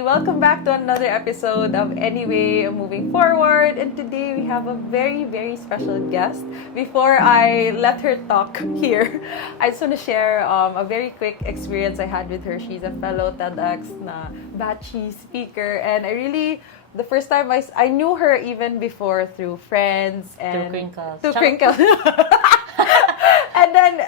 Welcome back to another episode of Anyway Moving Forward, and today we have a very, very special guest. Before I let her talk here, I just want to share a very quick experience I had with her. She's a fellow TEDx na batchy speaker, and the first time I knew her even before through friends and Through Crinkles. And then,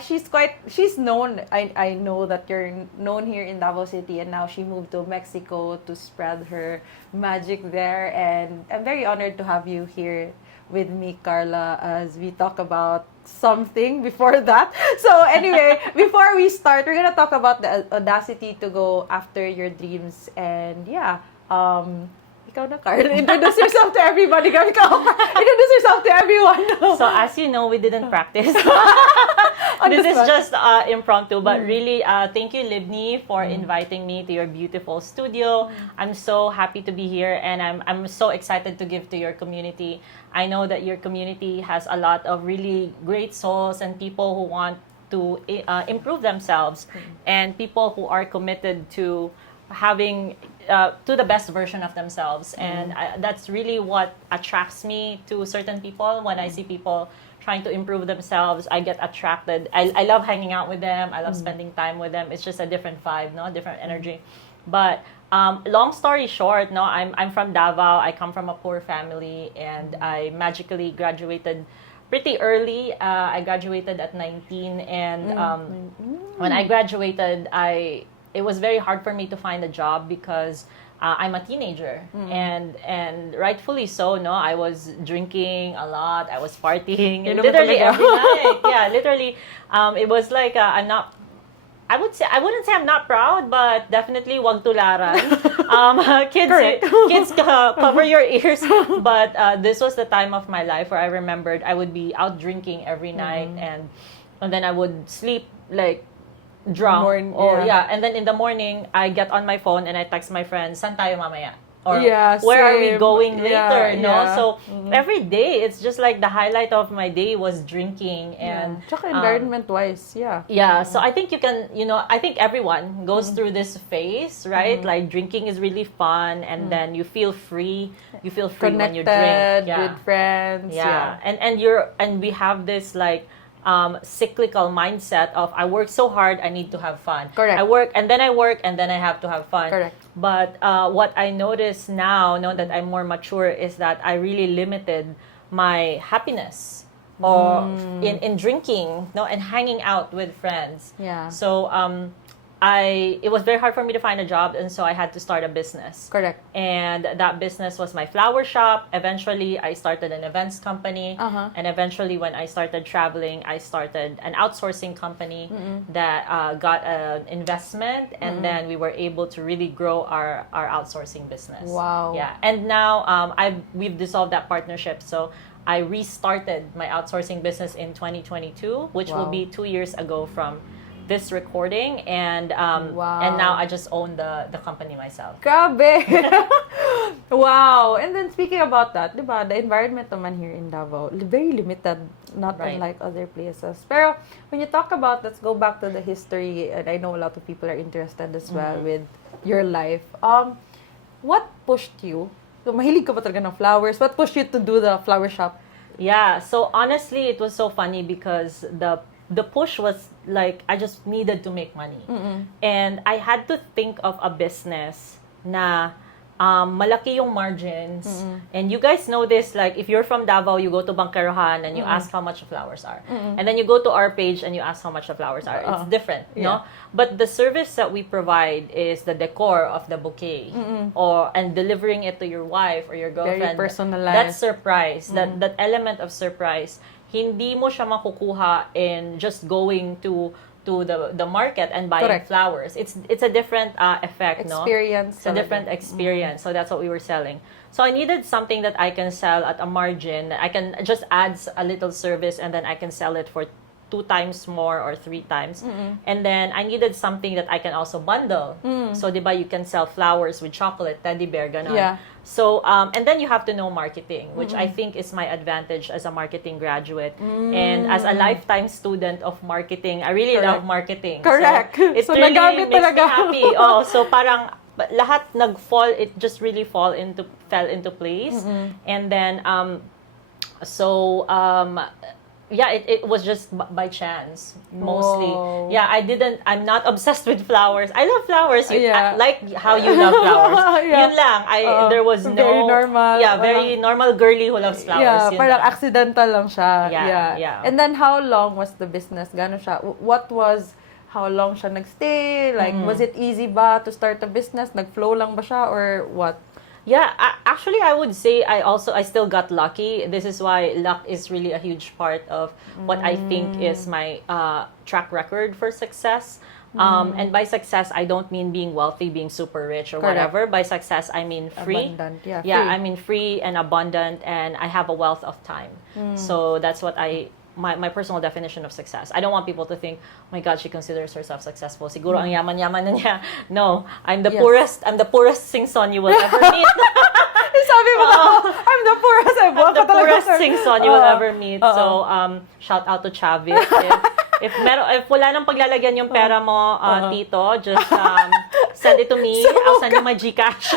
she's known. I know that you're known here in Davao City, and now she moved to Mexico to spread her magic there. And I'm very honored to have you here with me, Karla, as we talk about something before that. So anyway, before we start, we're gonna talk about the audacity to go after your dreams. And ikaw na, Karla. Introduce yourself to everybody. Introduce yourself to everyone. So as you know, we didn't practice. This is just impromptu, but really, thank you, Libni, for inviting me to your beautiful studio. I'm so happy to be here, and I'm so excited to give to your community. I know that your community has a lot of really great souls and people who want to improve themselves, and people who are committed to having to the best version of themselves. And that's really what attracts me to certain people. When I see people trying to improve themselves, I get attracted. I love hanging out with them. I love spending time with them. It's just a different vibe, no, different energy. But long story short, no, I'm from Davao. I come from a poor family, and I magically graduated pretty early. I graduated at 19, and when I graduated, it was very hard for me to find a job because I'm a teenager, and rightfully so. No, I was drinking a lot. I was partying literally every night. Yeah, literally. It was like I'm not. I wouldn't say I'm not proud, but definitely wag tularan. Kids, cover your ears. But this was the time of my life where I remembered I would be out drinking every night, and then I would sleep like drunk. And then in the morning I get on my phone and I text my friends, "San tayo mamaya?" Or where are we going later? So every day it's just like the highlight of my day was drinking. And environment wise, so I think you can, I think everyone goes through this phase, right? Like drinking is really fun, and then you feel free connected when you drink with friends. And we have this like cyclical mindset of I work so hard, I need to have fun. Correct. I work and then I have to have fun. Correct. But what I notice now that I'm more mature, is that I really limited my happiness or in drinking, and hanging out with friends. Yeah. So it was very hard for me to find a job, and so I had to start a business. Correct. And that business was my flower shop. Eventually, I started an events company. And eventually, when I started traveling, I started an outsourcing company that got an investment, and then we were able to really grow our outsourcing business. Wow. Yeah. And now we've dissolved that partnership. So I restarted my outsourcing business in 2022, which will be 2 years ago from this recording, and now I just own the company myself. Grabe! Wow! And then speaking about that, diba, the environment naman here in Davao, very limited, not unlike other places. Pero when you talk about, let's go back to the history, and I know a lot of people are interested as well with your life. What pushed you? So, mahilig ka ba talaga ng flowers? What pushed you to do the flower shop? Yeah, so honestly, it was so funny because the push was like I just needed to make money. And I had to think of a business na malaki yung margins. And you guys know this, like if you're from Davao, you go to Bangkerohan and you ask how much the flowers are. And then you go to our page and you ask how much the flowers are. It's different, no? But the service that we provide is the decor of the bouquet and delivering it to your wife or your girlfriend. Very personalized. That surprise, that element of surprise, hindi mo siya makukuha in just going to the market and buying flowers. It's a different effect, experience. It's a different experience. So that's what we were selling. So I needed something that I can sell at a margin. I can just add a little service, and then I can sell it for 2 times more or 3 times. And then I needed something that I can also bundle. So, diba, you can sell flowers with chocolate, teddy bear, ganon. Yeah. So, and then you have to know marketing, which I think is my advantage as a marketing graduate. And as a lifetime student of marketing, I really love marketing. Correct. So it So really nagamit makes me talaga. happy. So parang but lahat nag-fall, it just really fell into place. And then yeah, it was just by chance mostly. Whoa. Yeah, I'm not obsessed with flowers. I love flowers. Yeah. Like how you love flowers. Yeah. Yun lang. There was no Very normal. Yeah, very normal girly who loves flowers. Yeah, Yun parang lang. accidental lang siya. Yeah. And then how long was the business? Gano siya? How long siya nagstay? Like, was it easy ba to start a business? Nag-flow lang ba siya or what? Yeah, actually, I would say I still got lucky. This is why luck is really a huge part of what I think is my track record for success. And by success, I don't mean being wealthy, being super rich or Correct. whatever. By success, I mean free. Abundant, Yeah, free. I mean free and abundant, and I have a wealth of time. So that's what my personal definition of success. I don't want people to think, oh my God, she considers herself successful. Siguro ang yaman-yaman na niya. No, I'm the poorest Singson you will ever meet. Sabi mo, I'm the poorest. I'm the poorest Singson you will ever meet. So, shout out to Chavi. If wala nang paglalagyan yung pera mo, tito, just send it to me. I'll send you my GCash.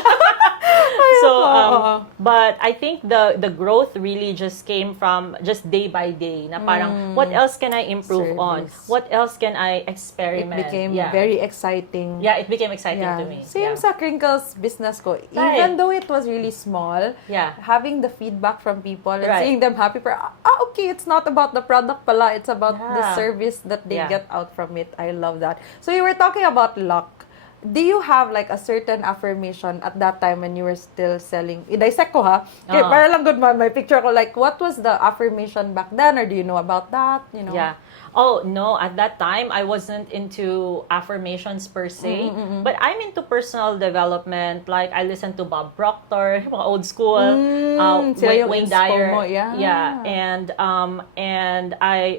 But I think the growth really just came from just day by day. Na parang, what else can I improve on? What else can I experiment? It became very exciting. Yeah, it became exciting to me. Same sa Crinkles business ko. Right. Even though it was really small, having the feedback from people and seeing them happy, okay, it's not about the product pala, it's about the service that they get out from it. I love that. So you were talking about luck. Do you have like a certain affirmation at that time when you were still selling? I-dissect ko ha. Okay, para lang good my picture ko. Like, what was the affirmation back then? Or do you know about that? You know? Yeah. Oh, no. At that time, I wasn't into affirmations per se. But I'm into personal development. Like, I listen to Bob Proctor, mga old school. Wayne Dyer. Mo, yeah. And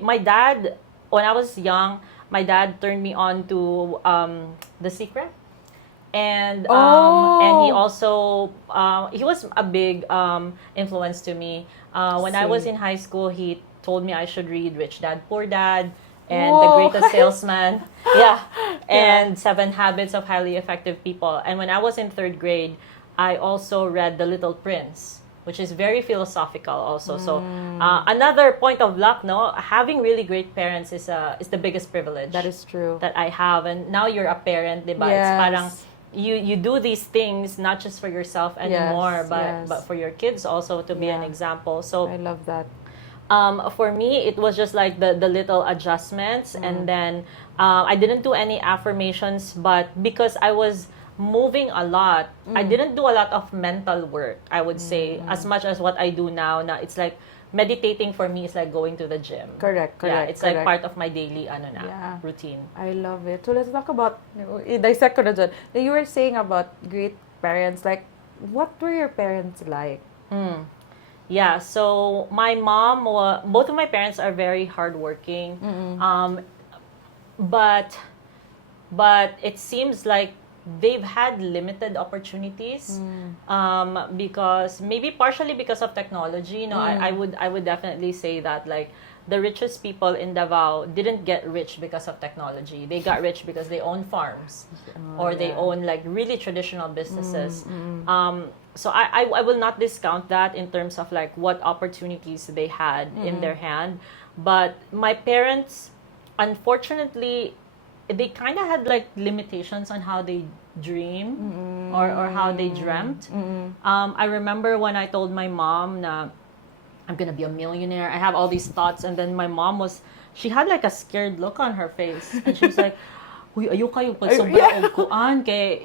my dad, when I was young, my dad turned me on to The Secret. And he also he was a big influence to me. When I was in high school, he told me I should read Rich Dad Poor Dad and The Greatest Salesman. And 7 Habits of Highly Effective People. And when I was in 3rd grade, I also read The Little Prince, which is very philosophical also. So another point of luck, no? Having really great parents is the biggest privilege. That is true. That I have. And now you're a parent, diba? Yes. It's parang you do these things not just for yourself anymore, but for your kids also to be an example. So I love that. For me, it was just like the little adjustments. And then I didn't do any affirmations, but because I was moving a lot, I didn't do a lot of mental work, I would say, as much as what I do now. Now it's like meditating for me is like going to the gym. Correct. Yeah, it's like part of my daily routine. I love it. So let's talk about, i-dissect ko na dyan. You were saying about great parents. Like, what were your parents like? Yeah, so my mom, both of my parents are very hardworking. But it seems like they've had limited opportunities because maybe partially because of technology. I would definitely say that, like, the richest people in Davao didn't get rich because of technology. They got rich because they own farms or they own like really traditional businesses. So I will not discount that in terms of like what opportunities they had in their hand. But my parents, unfortunately, they kind of had like limitations on how they dream or how they dreamt. I remember when I told my mom na I'm gonna be a millionaire, I have all these thoughts, and then my mom she had like a scared look on her face, and she was like, "Uy, ayo kayo pag sobra og kuan kay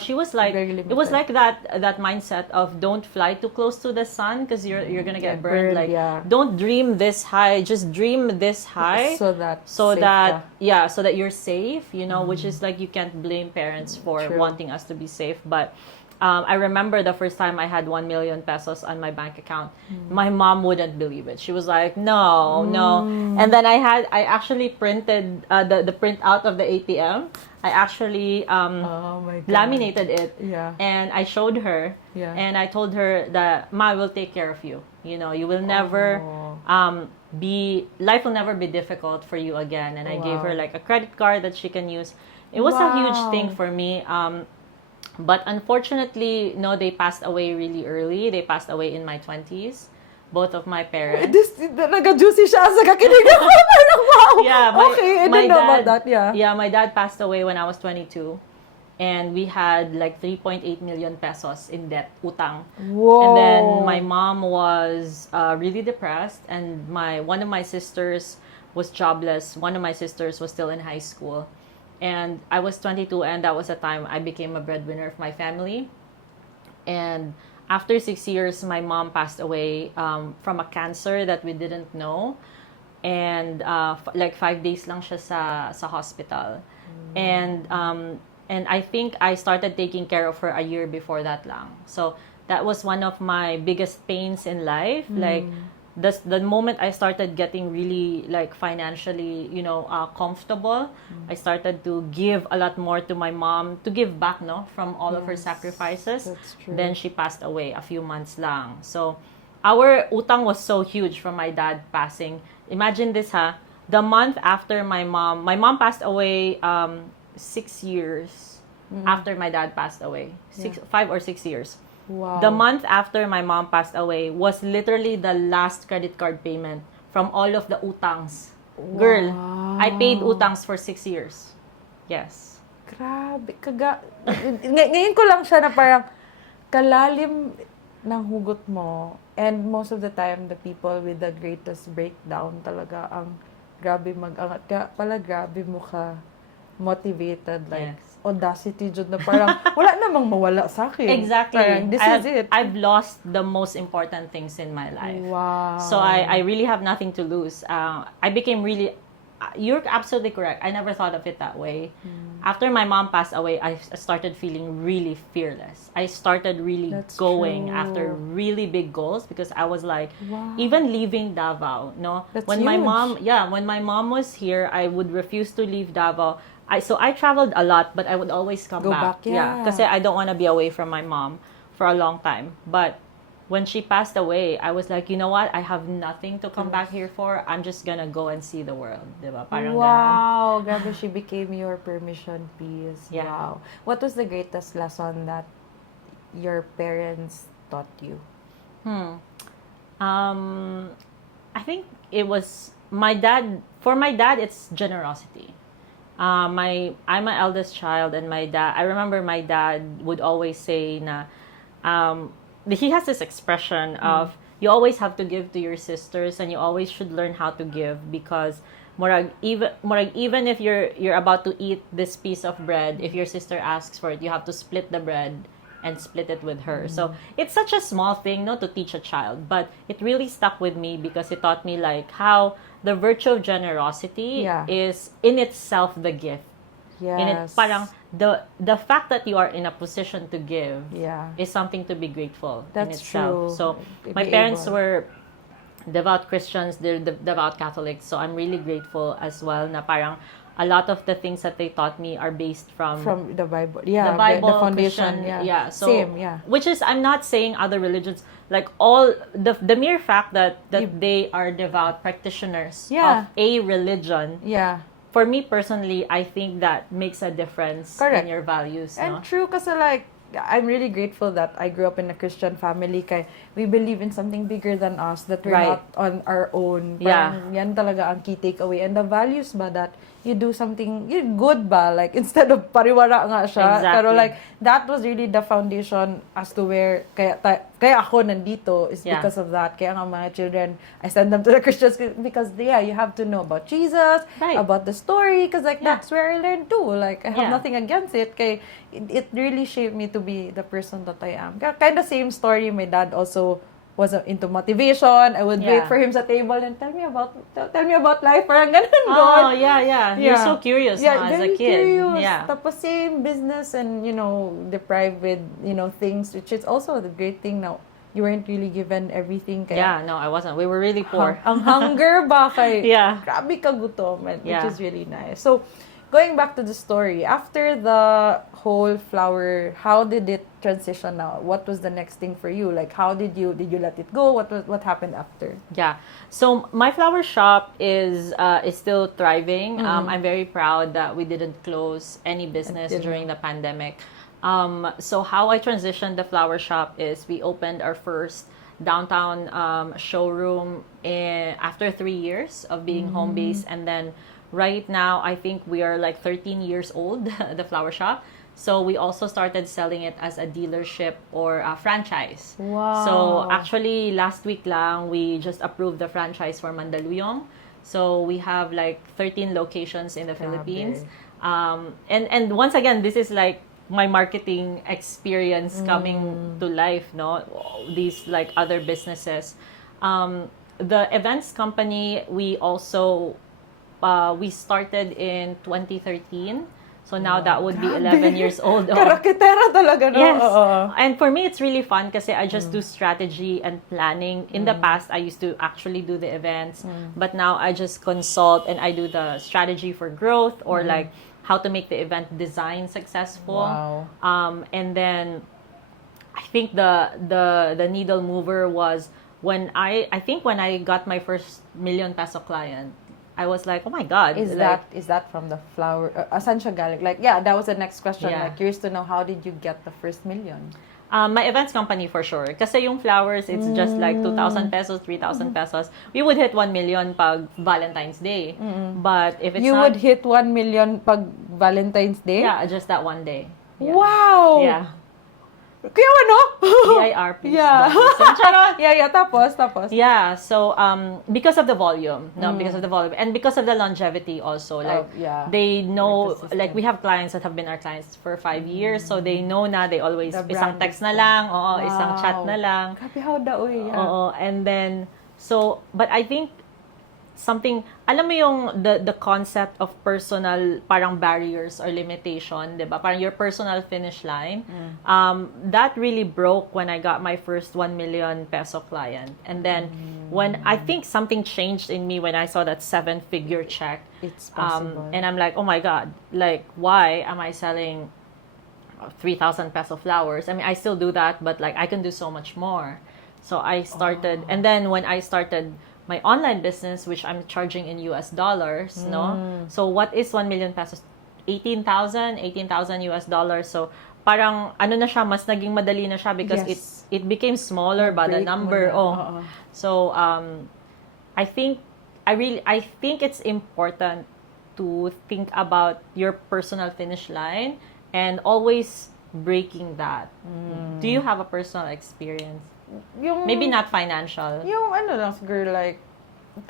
she was like, it was like that mindset of don't fly too close to the sun because you're gonna get burned. Like, don't dream this high, just dream this high so that you're safe. Which is like, you can't blame parents for wanting us to be safe. But I remember the first time I had 1 million pesos on my bank account. My mom wouldn't believe it. She was like, no. And then I actually printed the printout of the ATM. I actually laminated it, and I showed her, and I told her that Ma will take care of you. You will never life will never be difficult for you again. And I gave her like a credit card that she can use. It was a huge Wow. thing for me. But unfortunately, no, they passed away really early. They passed away in my 20s, both of my parents. Nag-juicy siya sa kakinig ako. Parang wow. Yeah, Okay, I didn't know about that. Yeah. Yeah, my dad passed away when I was 22. And we had like 3.8 million pesos in debt, utang. Whoa. And then my mom was really depressed, and one of my sisters was jobless. One of my sisters was still in high school. And I was 22, and that was the time I became a breadwinner of my family. And after 6 years, my mom passed away from a cancer that we didn't know. And like 5 days lang siya sa hospital. And I think I started taking care of her a year before that lang. So that was one of my biggest pains in life. Like the moment I started getting really like financially, comfortable, I started to give a lot more to my mom, to give back, no, from all of her sacrifices. That's true. Then she passed away a few months lang. So our utang was so huge from my dad passing. Imagine this, ha. The month after my mom passed away 6 years after my dad passed away. 5 or 6 years. Wow. The month after my mom passed away was literally the last credit card payment from all of the utangs. Girl, I paid utangs for 6 years. Yes. Grabe. Ngayon ko lang siya na parang kalalim ng hugot mo. And most of the time, the people with the greatest breakdown talaga ang grabe mag-angat. Kaya pala grabe mo ka motivated. Like, Yes. Audacity jud na parang wala namang mawala sa akin. Exactly. Parang, this is it. I've lost the most important things in my life. Wow. So I really have nothing to lose. I became really... You're absolutely correct. I never thought of it that way. After my mom passed away, I started feeling really fearless. I started really That's going true. after really big goals because I was like, Wow. even leaving Davao, no? That's when my huge. mom was here, I would refuse to leave Davao. So I traveled a lot, but I would always come Go back. back, yeah. Kasi I don't want to be away from my mom for a long time. But when she passed away, I was like, you know what? I have nothing to come back here for. I'm just gonna go and see the world. Diba? Parang ganun. Wow. Grabe, she became your permission piece. Yeah. Wow. What was the greatest lesson that your parents taught you? I think it was my dad. For my dad, it's generosity. I'm an eldest child, and my dad. I remember my dad would always say, "Na, he has this expression of you always have to give to your sisters, and you always should learn how to give because." Even if you're about to eat this piece of bread, if your sister asks for it, you have to split the bread and split it with her. So it's such a small thing, no, to teach a child, but it really stuck with me because it taught me like how the virtue of generosity is in itself the gift. Yes. And it parang the fact that you are in a position to give is something to be grateful in That's itself. true. So Be my parents able. were devout Christians, they're devout Catholics, so I'm really grateful as well na parang a lot of the things that they taught me are based from the Bible. Yeah, the Bible, the foundation. Christian, so Same, yeah. which is, I'm not saying other religions, like all the mere fact that they are devout practitioners of a religion. Yeah. For me personally, I think that makes a difference Correct. in your values. And No? true kasi like, I'm really grateful that I grew up in a Christian family kay we believe in something bigger than us, that we're Right. not on our own. Yeah. Parang yan talaga ang key takeaway. And the values ba that you do something good ba? Like, instead of pariwara nga siya. Exactly. Pero like, that was really the foundation as to where, kaya ako nandito is because of that. Kaya nga mga children, I send them to the Christian school because, you have to know about Jesus, Right. about the story, because like, that's where I learned too. Like, I have Yeah. nothing against it. Kaya it really shaped me to be the person that I am. Kind of same story, my dad also was into motivation. I would wait for him sa table and tell me about life. Parang ganun. Oh, yeah. You're so curious as a very kid. Curious. Yeah. Tapos same business and, deprived with, things, which is also the great thing now. You weren't really given everything. Kaya Yeah, no, I wasn't. We were really poor. ang hunger ba kay Yeah. grabe ka gutom, which Yeah. is really nice. So, going back to the story, after the whole flower, how did it transition now? What was the next thing for you? Like, how did you let it go? What happened after? Yeah. So my flower shop is still thriving. I'm very proud that we didn't close any business Until during the pandemic. So how I transitioned the flower shop is we opened our first downtown showroom after 3 years of being home based, and then right now I think we are like 13 years old, the flower shop. So we also started selling it as a dealership or a franchise. Wow. So actually last week lang we just approved the franchise for Mandaluyong. So we have like 13 locations in the Philippines. And once again, this is like my marketing experience coming to life, no? These like other businesses. The events company, we also we started in 2013. So now that would be 11 years old. Karakitera talaga, no? Yes. And for me, it's really fun kasi I just do strategy and planning. In the past, I used to actually do the events. But now I just consult and I do the strategy for growth or like how to make the event design successful. Wow. And then I think the needle mover was when I think when I got my first ₱1,000,000 client, I was like, oh my God. Is that from the flower? Asan siya galing? Like, yeah, that was the next question. Yeah. Like, curious to know, how did you get the first million? My events company for sure. Kasi yung flowers, it's just like 2,000 pesos, 3,000 pesos. We would hit 1 million pag Valentine's Day. But if it's You would hit 1 million pag Valentine's Day? Yeah, just that one day. Yeah. Wow! Yeah. Kaya ano? BIR, please. Yeah. Charot. Yeah, tapos. Yeah, so because of the volume, because of the volume, and because of the longevity also, like they know, like we have clients that have been our clients for 5 years, so they know na they always The isang brand text is na lang, isang chat na lang. Grabe, how daoy, yeah. And then but I think something, alam mo yung the concept of personal parang barriers or limitation, 'di ba? Parang your personal finish line. That really broke when I got my first 1 million peso client. And then when I think something changed in me when I saw that 7-figure check. It's possible. And I'm like, "Oh my God, like why am I selling 3,000 peso flowers? I mean, I still do that, but like I can do so much more." So I started, and then when I started my online business, which I'm charging in US dollars, no? So what is 1 million pesos? 18,000 US dollars. So parang ano na siya, mas naging madali na siya because it became smaller by the number. So I think it's important to think about your personal finish line and always breaking that. Do you have a personal experience? Maybe not financial. Yung ano lang, siguro like,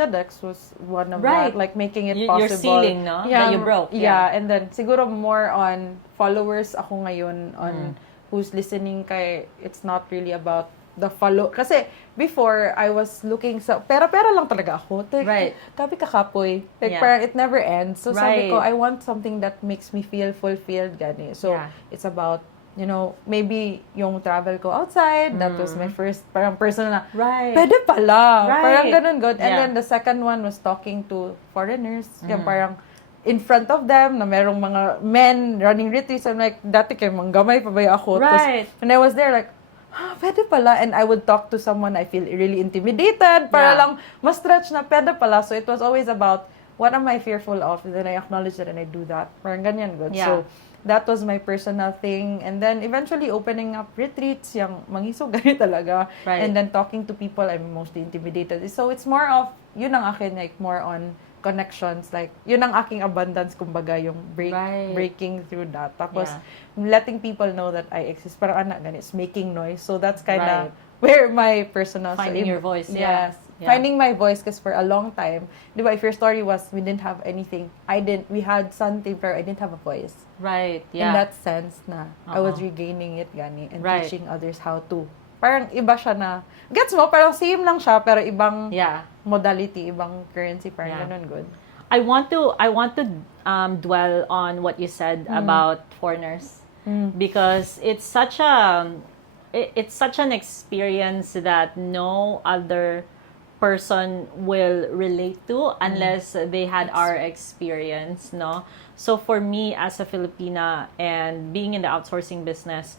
TEDx was one of Right. that, like making it possible. Your ceiling, no? That you broke. Yeah, and then siguro more on followers ako ngayon on who's listening kay, it's not really about the follow. Kasi before, I was looking sa, pera lang talaga ako. Right. Grabe kakapoy. Like parang it never ends. So sabi ko, Right. I want something that makes me feel fulfilled, gani. So it's about, you know, maybe yung travel ko outside, that was my first parang personal na, Right. pwede pala. Right. Parang ganun good. And Yeah. then the second one was talking to foreigners. Yung parang in front of them, na merong mga men running retreats. I'm like, dati kayo manggamay pa ba ako? Right. Tapos, when I was there, like, pwede pala. And I would talk to someone I feel really intimidated para lang ma-stretch na pwede pala. So it was always about, what am I fearful of? And then I acknowledge that and I do that. Parang ganyan good. Yeah. So, that was my personal thing. And then eventually opening up retreats, yung mangisog gani talaga. Right. And then talking to people I'm mostly intimidated. So it's more of, yun ang akin, like more on connections. Like, yun ang aking abundance, kumbaga, yung breaking through that. Tapos, letting people know that I exist. Parang anak gani, it's making noise. So that's kind of where my personal... Finding your voice, Yes. Yeah. Finding my voice, because for a long time, di ba, if your story was, we didn't have anything, we had something, pero I didn't have a voice. Right, yeah. In that sense na, I was regaining it, gani, and Right. teaching others how to. Parang iba siya na, gets mo, parang same lang siya, pero ibang modality, ibang currency, parang ganun good. I want to dwell on what you said about foreigners because it's such an experience that no other person will relate to unless they had our experience, no? So for me as a Filipina and being in the outsourcing business,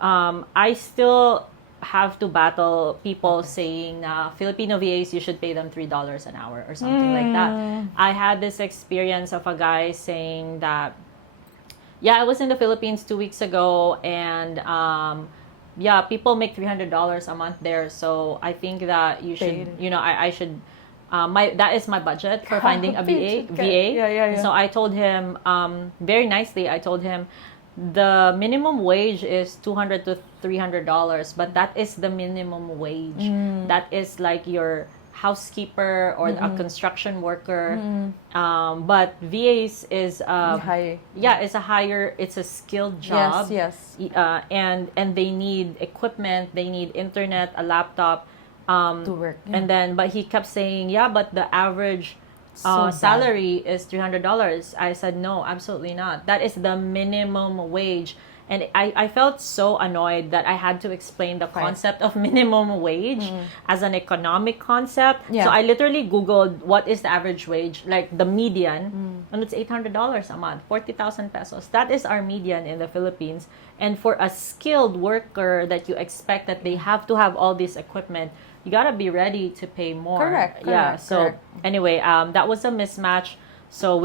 I still have to battle people saying Filipino VAs, you should pay them $3 an hour or something like that. I had this experience of a guy saying that, yeah, I was in the Philippines 2 weeks ago, and yeah, people make $300 a month there. So I think that you should, I should. That is my budget for finding a VA. Yeah. So I told him very nicely. I told him the minimum wage is $200 to $300, but that is the minimum wage. That is like your housekeeper or a construction worker. But VAs is high. Yeah, it's a skilled job. Yes. And they need equipment, they need internet, a laptop. To work. But he kept saying, yeah, but the average So salary is $300. I said, no, absolutely not. That is the minimum wage. And I felt so annoyed that I had to explain the concept of minimum wage as an economic concept. Yeah. So I literally Googled what is the average wage, like the median, and it's $800 a month, 40,000 pesos. That is our median in the Philippines. And for a skilled worker that you expect that they have to have all this equipment, you gotta be ready to pay more. Correct. So anyway, that was a mismatch. So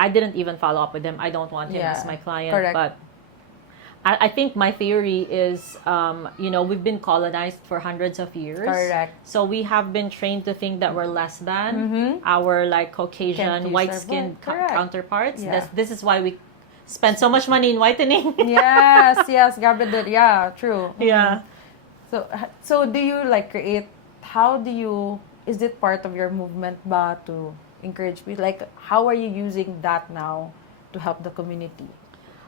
I didn't even follow up with him. I don't want him as my client. Correct. But I think my theory is, we've been colonized for hundreds of years. Correct. So we have been trained to think that we're less than our like Caucasian, white-skinned counterparts. Yeah. This is why we spend so much money in whitening. yes, grabe din. Yeah, true. Yeah. So do you like create, is it part of your movement ba to encourage people? Like, how are you using that now to help the community?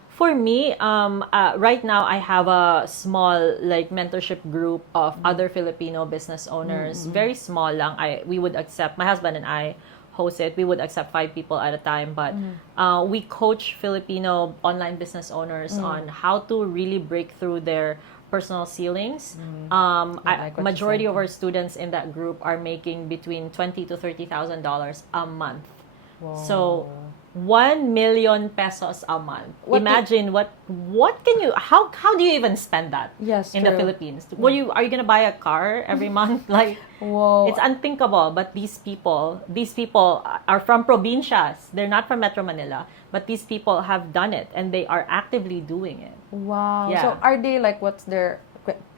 For me, right now I have a small like mentorship group of other Filipino business owners. Very small lang. We would accept, my husband and I host it. We would accept 5 people at a time. But we coach Filipino online business owners on how to really break through their personal ceilings. Majority of our students in that group are making between $20,000 to $30,000 a month. Wow. So 1 million pesos a month. Imagine what can you how do you even spend that in the Philippines? Are you gonna buy a car every month? Like, whoa. It's unthinkable. But these people are from provincias. They're not from Metro Manila, but these people have done it and they are actively doing it. Wow. Yeah. So are they like, what's their,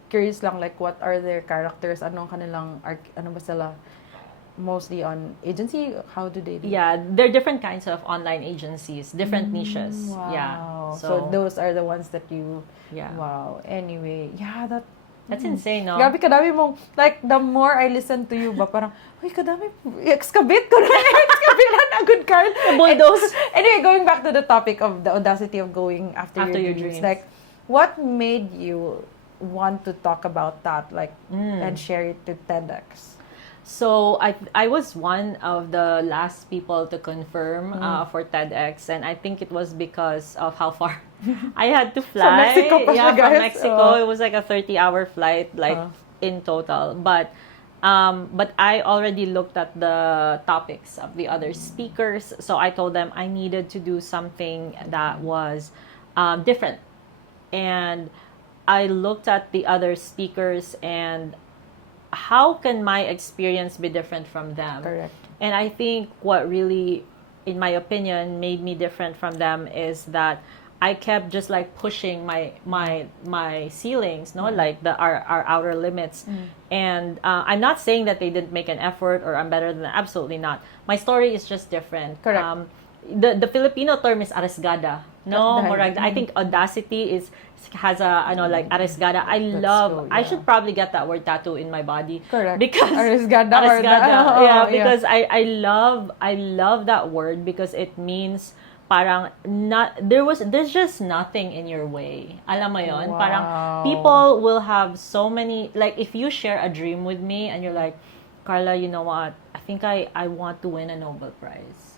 curious lang, like what are their characters? Anong kanilang, ano ba sila? Mostly on agency? How do they do? Yeah, there are different kinds of online agencies, different niches. Wow. Yeah. So those are the ones that you... Yeah. Wow. Anyway, yeah, that's insane, no? Grabe, kadami mong, like, the more I listen to you ba, parang, uy, kadami, excavate ko na, excavate na, good Carl. Bulldoze. Anyway, going back to the topic of the audacity of going after your dreams. Like, what made you want to talk about that, like, and share it to TEDx? So I was one of the last people to confirm for TEDx, and I think it was because of how far I had to fly. From Mexico pa siya, from guys. Mexico. It was like a 30-hour flight, like in total. But I already looked at the topics of the other speakers, so I told them I needed to do something that was different. And I looked at the other speakers and how can my experience be different from them? Correct. And I think what really, in my opinion, made me different from them is that I kept just like pushing my ceilings, no, like our outer limits. And I'm not saying that they didn't make an effort or I'm better than them. Absolutely not. My story is just different. Correct. The Filipino term is arriesgada. No, morag. I think Audacity has a like arriesgada. I should probably get that word tattoo in my body. Correct. Because arriesgada. I love that word because it means parang there's just nothing in your way. Alam mo yon? Wow. Parang people will have so many, like if you share a dream with me and you're like, Karla, you know what? I think I want to win a Nobel Prize.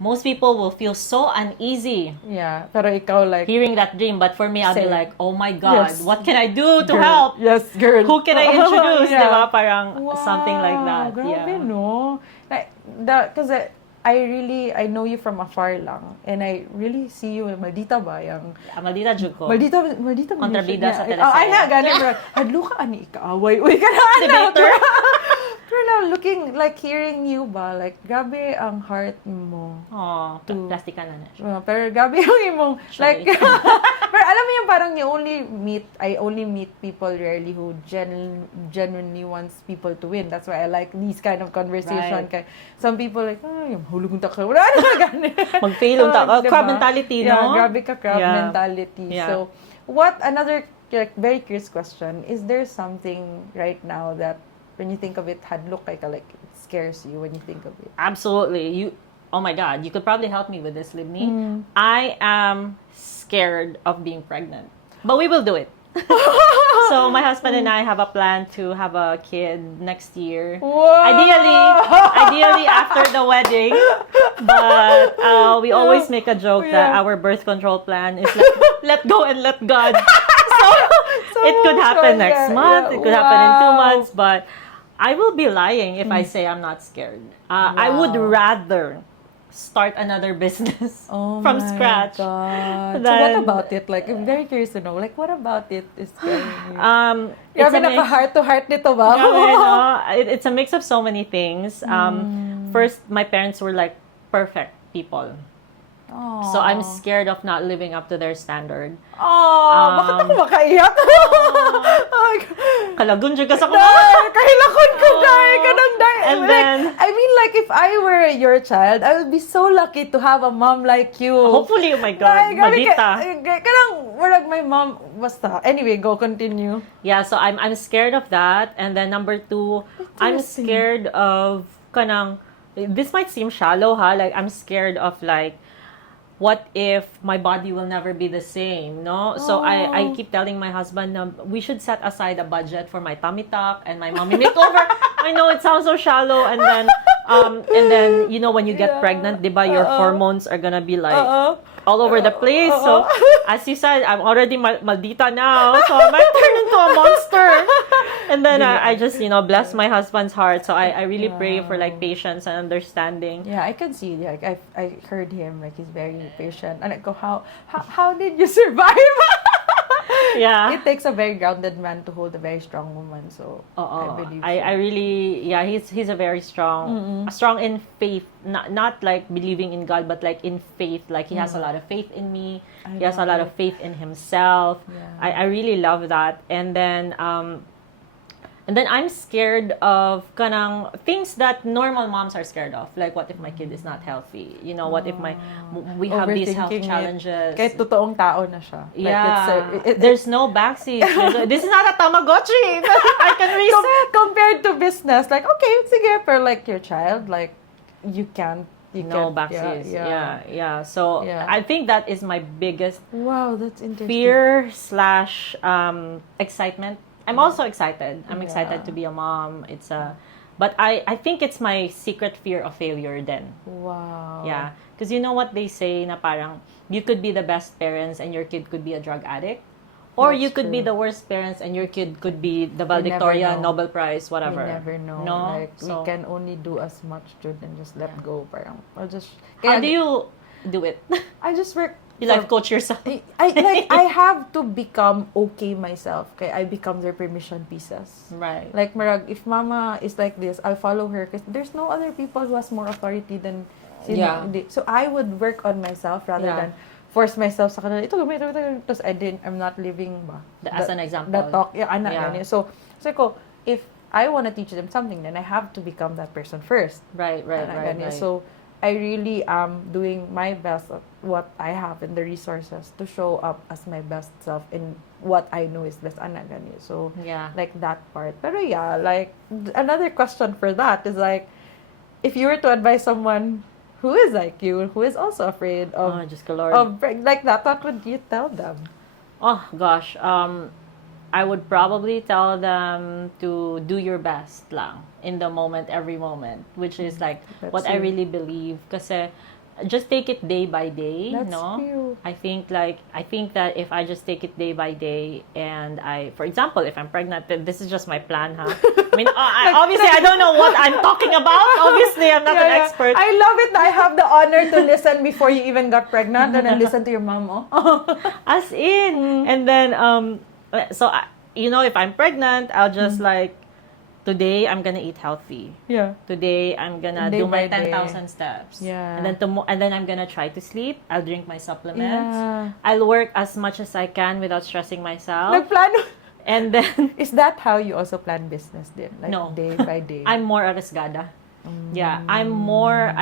Most people will feel so uneasy. Yeah, pero ikaw like hearing that dream, but for me I'll be like, "Oh my god, Yes. what can I do to girl. help? Yes, girl. Who can I introduce?" Yeah. Diba? Parang something like that. Grabe, Yeah. no? Like, because I know you from afar lang. And I really see you, maldita ba? Yung, Maldita Juko. maldita mo. Kontrabida sa teleserye. teleserye. Ay na, galing mo. Hadlo ka, ani, ikaaway. Uy, ka na, Debater. Pero now, looking, like, hearing you ba, like, grabe ang heart mo. Oh, plastika na siya. Pero grabe yung imong, like, Sorry. pero alam mo yung parang I only meet people rarely who genuinely wants people to win. That's why I like these kind of conversation. Right. Kay some people like, yung hulog ng takal. Wala na gani. Mag-fail yung crab mentality, no? Yeah, grabe ka crab mentality. Yeah. So, another like, very curious question, is there something right now that when you think of it, hadlok kay ka, like, it scares you when you think of it? Absolutely. Oh my God, you could probably help me with this, Libni. I am scared of being pregnant, but we will do it. So my husband and I have a plan to have a kid next year. Wow. Ideally after the wedding. But we always make a joke that our birth control plan is let go and let God. So it could happen next month. It could happen in 2 months, but I will be lying if I say I'm not scared. I would rather start another business from scratch. God. So what about it? Like, I'm very curious to know. Like, what about it is scaring you? It's a naka-heart-to-heart nito ba? It's a mix of so many things. First, my parents were like perfect people. So I'm scared of not living up to their standard. Bakit ako makaiyak? Kalagun dyan ka sa Kahilakon ko, dahil ka ng dahil. And then, I mean, like, if I were your child, I would be so lucky to have a mom like you. hopefully, oh my God, Madita. Kanang, warag my mom, basta. Anyway, go, continue. Yeah, so I'm scared of that. And then number 2, I'm scared of kanang, this might seem shallow, ha? Like, I'm scared of, like, what if my body will never be the same, no? So I keep telling my husband, we should set aside a budget for my tummy tuck and my mommy makeover. I know it sounds so shallow, and then you know when you get pregnant, diba, your hormones are gonna be like all over the place. So as you said, I'm already maldita now, so I might turn into a monster. And then I just, bless my husband's heart. So I really pray for like patience and understanding. Yeah, I can see. Like I heard him. Like, he's very patient. And I go, how did you survive? Yeah. It takes a very grounded man to hold a very strong woman. So I believe. I really, he's a very strong, strong in faith. Not like believing in God, but like in faith. Like he has a lot of faith in me. He has a lot of faith in himself. Yeah. I really love that. And then I'm scared of kanang things that normal moms are scared of. Like, what if my kid is not healthy? What if we have these health challenges? Kahit totoong tao na siya. Yeah. There's no backseat. This is not a Tamagotchi. I can reset. Compared to business, like, okay, sige, for like your child, like, you can't. No backseats. Yeah. So I think that is my biggest wow, that's interesting. fear / excitement. I'm also excited. I'm excited to be a mom. But I think it's my secret fear of failure then. Wow. Yeah. Because you know what they say na parang you could be the best parents and your kid could be a drug addict. Or you could be the worst parents and your kid could be the valedictorian, Nobel Prize, whatever. We never know. No? Like, we can only do as much good and just let go. Parang, How do you do it? I just work. You life coach yourself. I have to become okay myself. Okay, I become their permission pieces. Right. Like, marag, if mama is like this, I'll follow her because there's no other people who has more authority than so I would work on myself rather than force myself sa kanila. Ito, because I'm not living ba. As an example. That talk, anak. So if I want to teach them something, then I have to become that person first. Right. So I really am doing my best at what I have and the resources to show up as my best self in what I know is best. So, like that part. Pero like, another question for that is like, if you were to advise someone who is like you, who is also afraid of, like that, what would you tell them? Oh, gosh. I would probably tell them to do your best lang in the moment, every moment, which is like what I really believe. Kasi just take it day by day. That's no, cute. I think that if I just take it day by day, and for example, if I'm pregnant, then this is just my plan, huh? I mean, obviously, I don't know what I'm talking about. Obviously, I'm not an expert. I love it. I have the honor to listen before you even got pregnant, and then listen to your mom. As in, and then so if I'm pregnant, I'll just like. Today, I'm gonna eat healthy. Yeah. Today, I'm gonna Day do my by day. 10,000 steps. Yeah. And then I'm gonna try to sleep. I'll drink my supplements. Yeah. I'll work as much as I can without stressing myself. Nagplano. And then, Is that how you also plan business din? Like No. day by day? I'm more arriesgada. Yeah, I'm more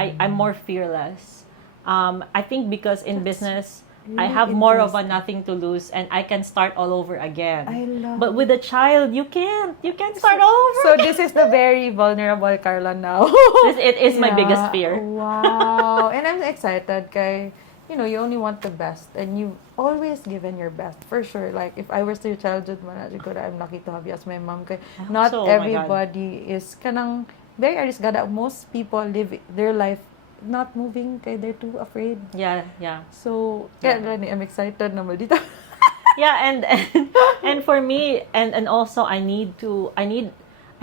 fearless. I think because in business, I really have more of a interesting. nothing to lose, and I can start all over again. I love But with a child, you can't. You can't start all over. So again. this is the very vulnerable Karla now. It is my biggest Yeah. fear. Wow. And I'm excited kay, you only want the best and you've always given your best for sure. Like if I was your childhood manager, I'm lucky to have you as my mom kay not so, oh my God. everybody is kanang very arriesgada. Most people live their life not moving kay they're too afraid. Yeah. So, kaya I'm excited na dito. Yeah, and for me, and also I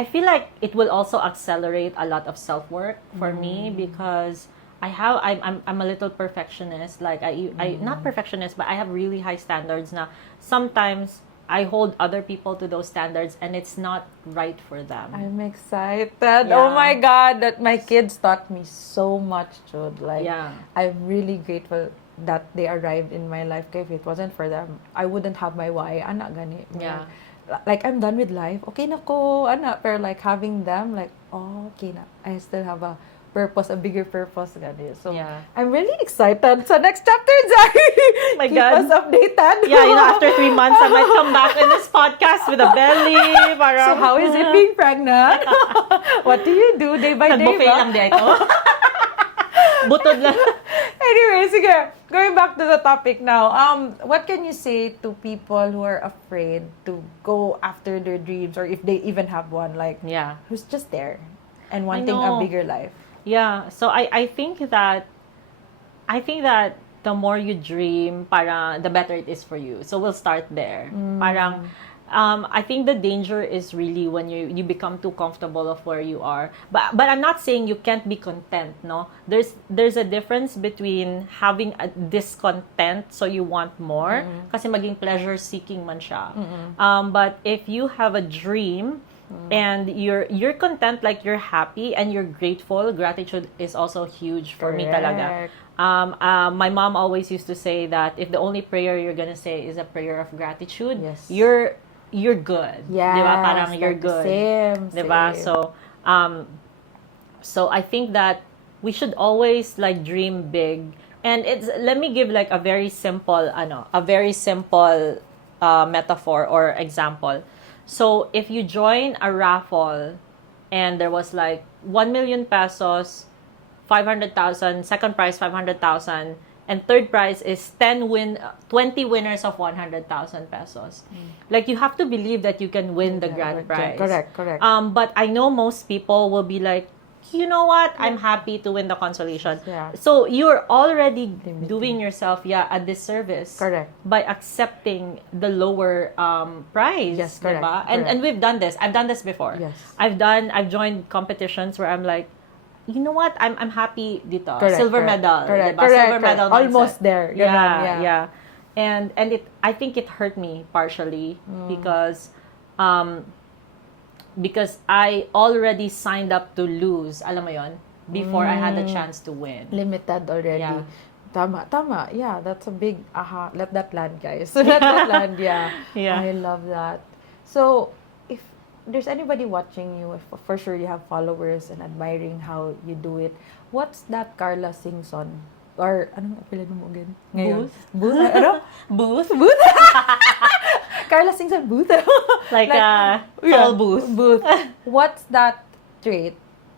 feel like it will also accelerate a lot of self work for me because I'm a little perfectionist. Like I not perfectionist, but I have really high standards. Now sometimes I hold other people to those standards, and it's not right for them. I'm excited. Yeah. Oh my God, that my kids taught me so much, Jude. Like, Yeah. I'm really grateful that they arrived in my life. If it wasn't for them, I wouldn't have my why. Anak gani. Yeah. Like, I'm done with life. Okay na ko, anak. Pero like, having them, like, oh, okay na. I still have a purpose, a bigger purpose. Gani. So, Yeah. I'm really excited. So, next chapter, Zari. My Keep God. us updated. Yeah, after 3 months, I might come back in this podcast with a belly. Parang, So, how is it being pregnant? What do you do day by day? Nag-buffet ba? lang dito. Butod lang. Anyway, sige. Going back to the topic now. What can you say to people who are afraid to go after their dreams or if they even have one, like Yeah. who's just there and wanting a know. bigger life? Yeah, so I think that the more you dream, parang the better it is for you. So we'll start there. Parang I think the danger is really when you become too comfortable of where you are. But I'm not saying you can't be content, no. There's a difference between having a discontent so you want more kasi maging pleasure seeking man siya. But if you have a dream and you're content, like you're happy and you're grateful, gratitude is also huge for me talaga. My mom always used to say that if the only prayer you're gonna say is a prayer of gratitude, Yes. you're good. Yes, Diba? Parang you're like good. same. Diba? So I think that we should always like dream big. And let me give like a very simple metaphor or example. So if you join a raffle and there was like 1 million pesos, 500,000, second prize 500,000, and third prize is 20 winners of 100,000 pesos. Like you have to believe that you can win the grand prize. Correct. But I know most people will be like, you know what? I'm happy to win the consolation. Yeah. So you're already doing yourself a disservice. Correct. By accepting the lower prize. Yes, correct, Diba? correct. And we've done this. I've done this before. Yes. I've joined competitions where I'm like, you know what? I'm happy dito. Correct, Silver correct, medal. correct, Diba? correct, Silver medal correct. mindset. Almost there. Ganon, Yeah. And I think it hurt me partially because I already signed up to lose, alam mo yon, before I had the chance to win. Limited already. Yeah. Tama. Yeah, that's a big aha. Let that land, guys. Let that land, yeah. Yeah. I love that. So, if there's anybody watching you, if for sure you have followers and admiring how you do it, what's that Karla Singson? Or, anong apelido mo again? Ngayon? Booth? Ano? Booth? Karla Singson Booth? Like yeah, booth. What's that trait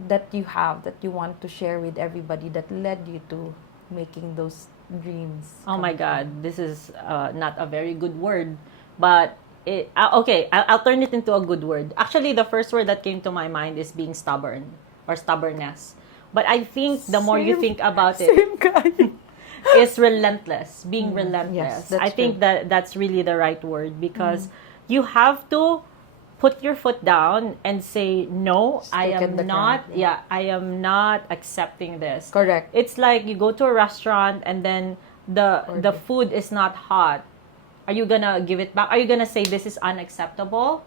that you have that you want to share with everybody that led you to making those dreams? Oh my God, this is not a very good word, but okay, I'll turn it into a good word. Actually, the first word that came to my mind is being stubborn or stubbornness. But I think the more you think about it, Same guy. is relentless. Being relentless. Yes, that's I think true. that that's really the right word, because you have to put your foot down and say, no, I Stick in am the not, ground, yeah. I am not accepting this. Correct. It's like you go to a restaurant and then the Order. food is not hot. Are you gonna give it back? Are you gonna say this is unacceptable?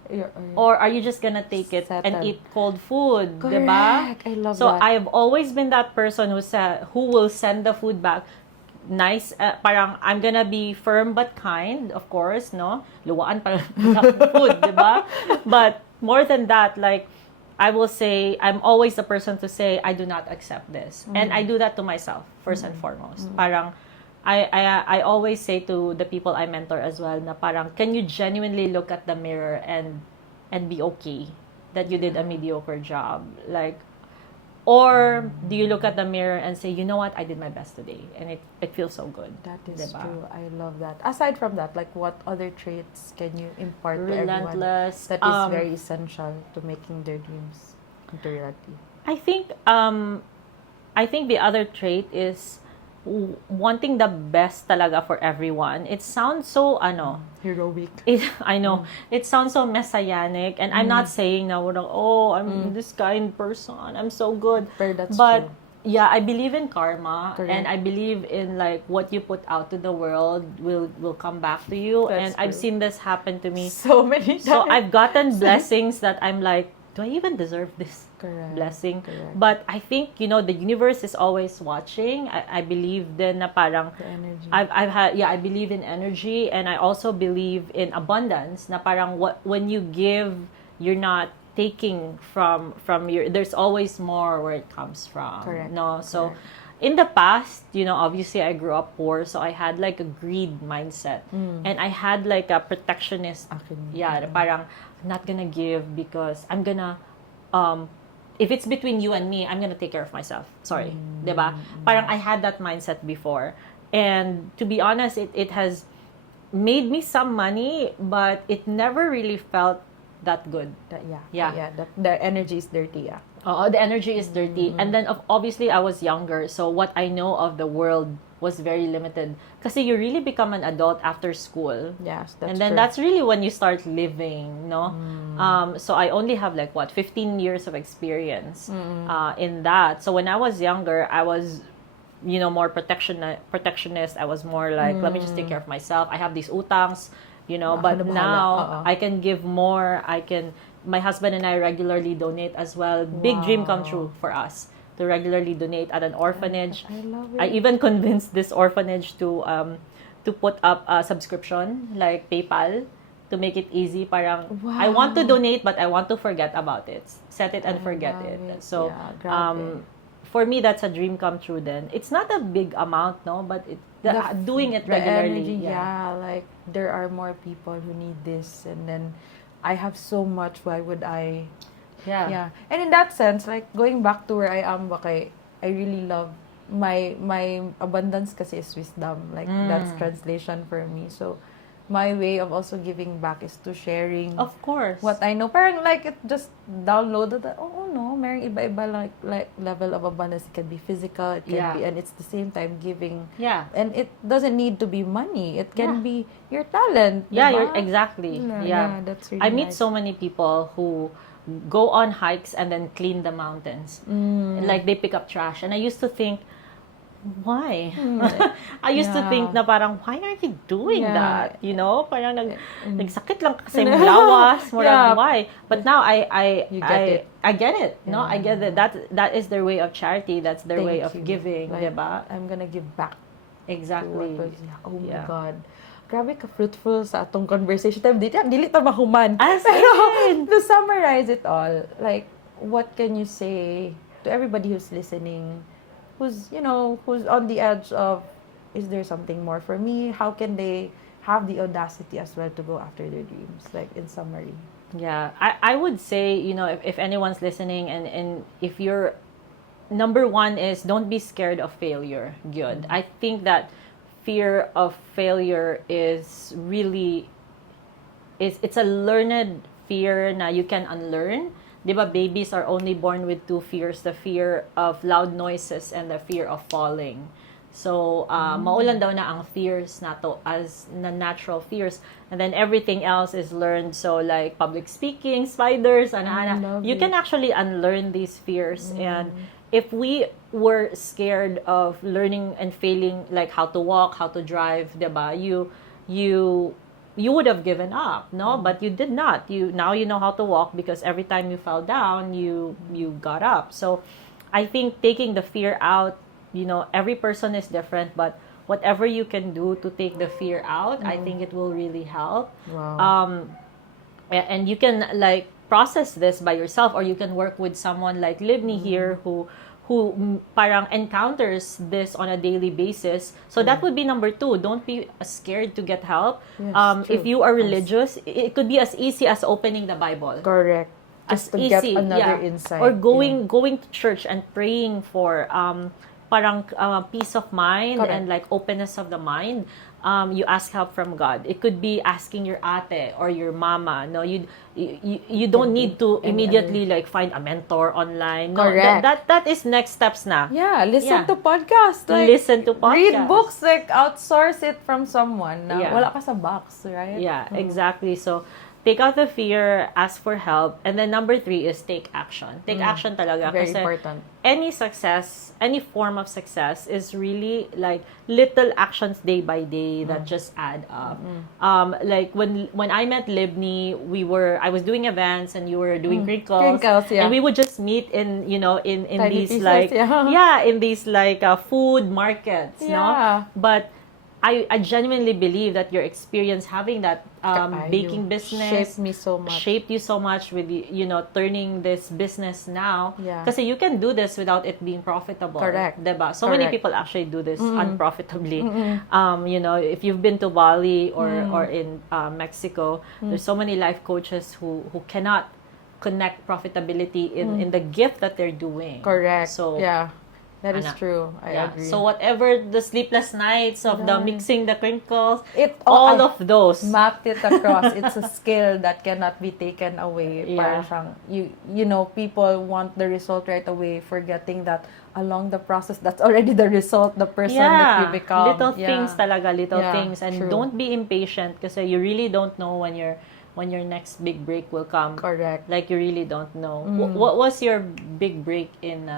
Or are you just gonna take it and Settle. eat cold food? Correct. Diba? I love So that. I have always been that person who will send the food back. Nice, parang I'm gonna be firm but kind, of course, no? Luwaan pa food, diba? But more than that, like, I will say, I'm always the person to say, I do not accept this. And I do that to myself, first and foremost. Parang, I always say to the people I mentor as well, na parang, can you genuinely look at the mirror and be okay that you did a mediocre job? Like, or do you look at the mirror and say, you know what, I did my best today, and it feels so good. That is diba? true. I love that. Aside from that, like what other traits can you impart to everyone Relentless. that is very essential to making their dreams into reality? I think the other trait is wanting the best talaga for everyone. It sounds so Heroic. I know. It sounds so messianic, and I'm not saying na I'm this kind person. I'm so good. But that's But true. yeah, I believe in karma, Correct. and I believe in like what you put out to the world will come back to you. That's and I've true. seen this happen to me. So many times. So I've gotten blessings that I'm like, do I even deserve this Correct. blessing? Correct. But I think, the universe is always watching. I believe din na parang, The energy. I believe in energy, and I also believe in abundance, na parang when you give, you're not taking from there's always more where it comes from. Correct. No? So, Correct. in the past, obviously I grew up poor, so I had like a greed mindset. And I had like a protectionist, parang, I'm not gonna give because I'm gonna, if it's between you and me, I'm gonna take care of myself. Sorry. Diba? Parang I had that mindset before. And to be honest, it has made me some money, but it never really felt that good. The energy is dirty. Yeah. The energy is dirty. And then obviously I was younger, so what I know of the world was very limited. Kasi you really become an adult after school. Yes, that's and then true. that's really when you start living, no? So I only have 15 years of experience in that. So when I was younger, I was more protectionist. I was more like, let me just take care of myself. I have these utangs, but now I can give more. My husband and I regularly donate as well. Big dream come true for us to regularly donate at an orphanage. I love it. I even convinced this orphanage to put up a subscription like PayPal to make it easy. Parang I want to donate, but I want to forget about it. Set it and forget it. So for me, that's a dream come true. Then it's not a big amount, no, but doing it regularly. The energy, like there are more people who need this, and then I have so much. Why would I? Yeah. And in that sense, like going back to where I am, I really love my abundance kasi is wisdom. Like that's translation for me. So my way of also giving back is to sharing. Of course. What I know. Parang like it just downloaded that, merong iba-iba like level of abundance. It can be physical, it can be, and it's the same time giving. Yeah. And it doesn't need to be money. It can be your talent. Yeah, diba? exactly. Yeah. That's really I meet nice. so many people who go on hikes and then clean the mountains. Like they pick up trash. And I used to think, why? I used to think na parang, why are you doing that? Parang nagsakit lang kasi yung lawas. Why? But now I get it. No, I get it. That is their way of charity. That's their way of giving, like, diba? I'm gonna give back. Exactly. Oh my God. Grabe ka-fruitful sa atong conversation. Dili ta mahuman. Pero, to summarize it all, like, what can you say to everybody who's listening, who's on the edge of, is there something more for me? How can they have the audacity as well to go after their dreams? Like, in summary. Yeah, I would say, if anyone's listening and if you're, number one is don't be scared of failure. Good. I think that fear of failure is really, it's a learned fear na you can unlearn. di ba, babies are only born with two fears, the fear of loud noises and the fear of falling. So, maulan daw na ang fears na to as na natural fears. And then everything else is learned. So, like public speaking, spiders, you can actually unlearn these fears. And if we were scared of learning and failing, like how to walk, how to drive, diba, you would have given up, no? But you did not. Now you know how to walk because every time you fell down, you got up. So, I think taking the fear out, every person is different, but whatever you can do to take the fear out, I think it will really help. Wow. And you can like process this by yourself, or you can work with someone like Libni here who parang encounters this on a daily basis. So that would be number 2. Don't be scared to get help. Yes, if you are religious, it could be as easy as opening the Bible. Correct. Just to get another insight. Or going to church and praying for parang peace of mind. Correct. And like openness of the mind. You ask help from God. It could be asking your ate or your mama. No, you don't need to immediately like find a mentor online. No, correct. That is next steps na. Yeah, listen to podcasts. Like, listen to podcasts. Read books, like outsource it from someone. Na wala ka sa box, right? Yeah, exactly. So, take out the fear, ask for help, and then number 3 is take action. Take action talaga. Very kasi important. Any success, any form of success is really like little actions day by day that just add up. Like when I met Libni, I was doing events and you were doing crinkles, yeah. and we would just meet in in Tiny these pieces, like in these like food markets, yeah. no? But I genuinely believe that your experience having that baking business shaped me so much. Shaped you so much with turning this business now. Yeah. Because you can do this without it being profitable. Correct. Diba? So many people actually do this unprofitably. If you've been to Bali or in Mexico, there's so many life coaches who cannot connect profitability in the gift that they're doing. Correct. So yeah. That is true. I agree. So whatever the sleepless nights of the mixing the crinkles, all of those mapped it across. It's a skill that cannot be taken away. Yeah. Parang people want the result right away, forgetting that along the process, that's already the result, the person that you become. Little things talaga, little things. And true. don't be impatient kasi you really don't know when your next big break will come. Correct. Like you really don't know. What was your big break in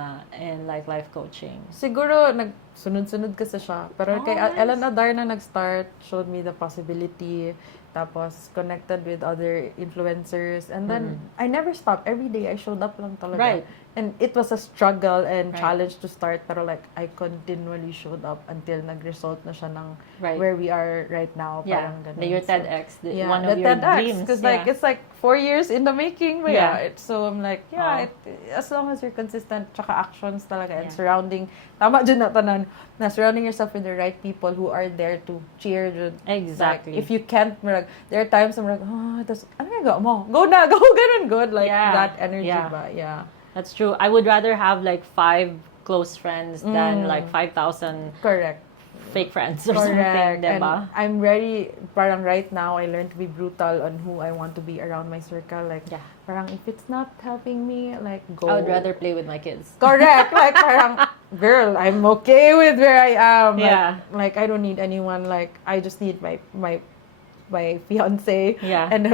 like life coaching? Siguro sunod-sunod kasi siya. Pero kay nice. Ellen Adar na nag-start, showed me the possibility. Tapos connected with other influencers. And then I never stopped. Every day I showed up lang talaga. Right. And it was a struggle and challenge to start. Pero like I continually showed up until nag-result na siya ng where we are right now. Yeah. Parang ganun. Your TEDx, one the of your TEDx, dreams. because like it's like 4 years in the making. So I'm like, as long as you're consistent, tsaka actions talaga, and surrounding, tama dyan na tanan, na surrounding yourself with the right people who are there to cheer. Exactly. Like, if you can't, there are times I'm like, ano nga mo? Go na, go, ganun, good. Like that energy ba? Yeah. That's true. I would rather have like 5 close friends than like 5,000 correct fake friends or something, diba? And I'm ready, parang right now, I learned to be brutal on who I want to be around my circle. Like, parang if it's not helping me, like, go. I would rather play with my kids. Correct. Like, parang, girl, I'm okay with where I am. Like, I don't need anyone. Like, I just need my fiance. Yeah. And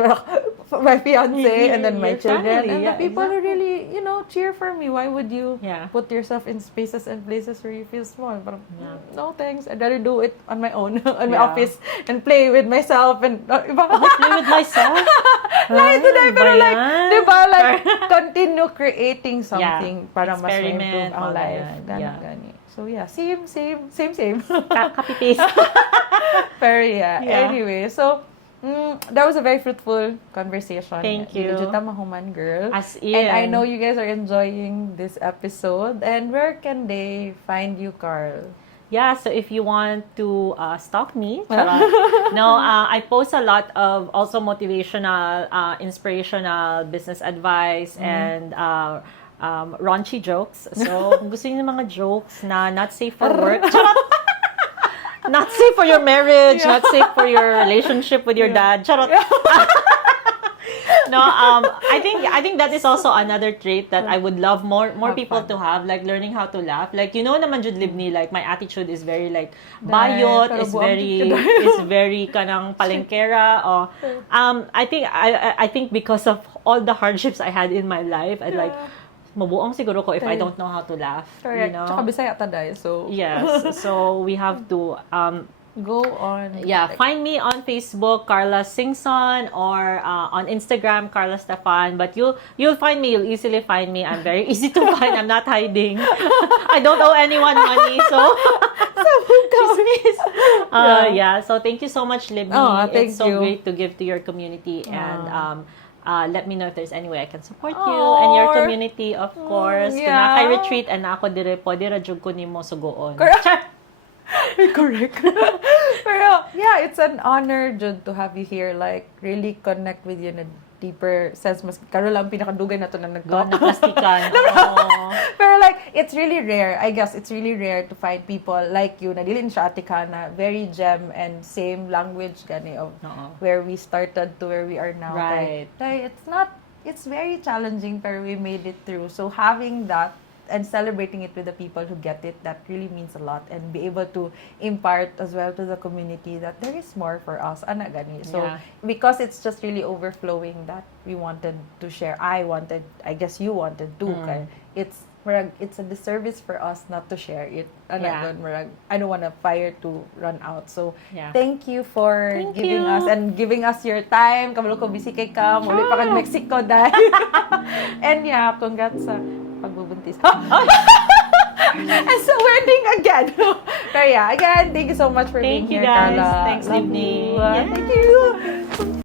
my fiance and then my Your children. family, And the people who really, cheer for me. Why would you put yourself in spaces and places where you feel small? But no thanks. I'd rather do it on my own, on my office, and play with myself. And play with myself? Like today, pero like, diba, like, continue creating something para mas ma-improve ang life. Gani. So same. Copy-paste. Pero anyway, so, that was a very fruitful conversation. Thank you. Juta mahuman, girl. As in. And I know you guys are enjoying this episode. And where can they find you, Karl? Yeah, so if you want to stalk me, I post a lot of also motivational, inspirational business advice and raunchy jokes. So, kung gusto niyo ng mga jokes na not safe for work, not safe for your marriage, not safe for your relationship with your dad. Charot. No, I think that is also another trait that I would love more Have people fun. to have, like learning how to laugh. Like, you know naman jud Libni, like my attitude is very like Dahil, bayot, pero is buwag very jud ka is very kanang palengkera. Or I think because of all the hardships I had in my life, I'd like mabuong siguro ko if I don't know how to laugh. Correct. You know? Tsaka Bisaya taday, so Yes. So we have to go on. yeah, find me on Facebook, Karla Singson, or on Instagram, Karla Stefan. But you'll find me. You'll easily find me. I'm very easy to find. I'm not hiding. I don't owe anyone money, so chismis. Yeah. So thank you so much, Libni. Thank It's so you. great to give to your community, and let me know if there's any way I can support you and your community, of course. Kung yeah. naka-retreat and ako dire, pwede ra jud ko nimo sugoon. Correct. Pero, yeah, it's an honor, Jud, to have you here. Like, really connect with you in a deeper sense. Mas, karo lang pinakadugay na to na nag-talk. Na plastikan. Pero like, it's really rare. I guess it's really rare to find people like you na dili siya ate ka na very gem and same language gani of where we started to where we are now. Right. Like, it's very challenging, pero we made it through. So having that and celebrating it with the people who get it, that really means a lot, and be able to impart as well to the community that there is more for us. Ana gani. So because it's just really overflowing, that we wanted to share. I guess you wanted to. Kay it's a disservice for us not to share it. Ana gon, I don't want a fire to run out. So thank you for giving us and giving us your time. Kabalo ko busy kay ka, muli pa kag Mexico dahil. And yeah, congrats sa pagbubuntis. And so wedding again. Pero yeah, again, thank you so much for being here, guys. Karla. Thanks, Libni. Thank you.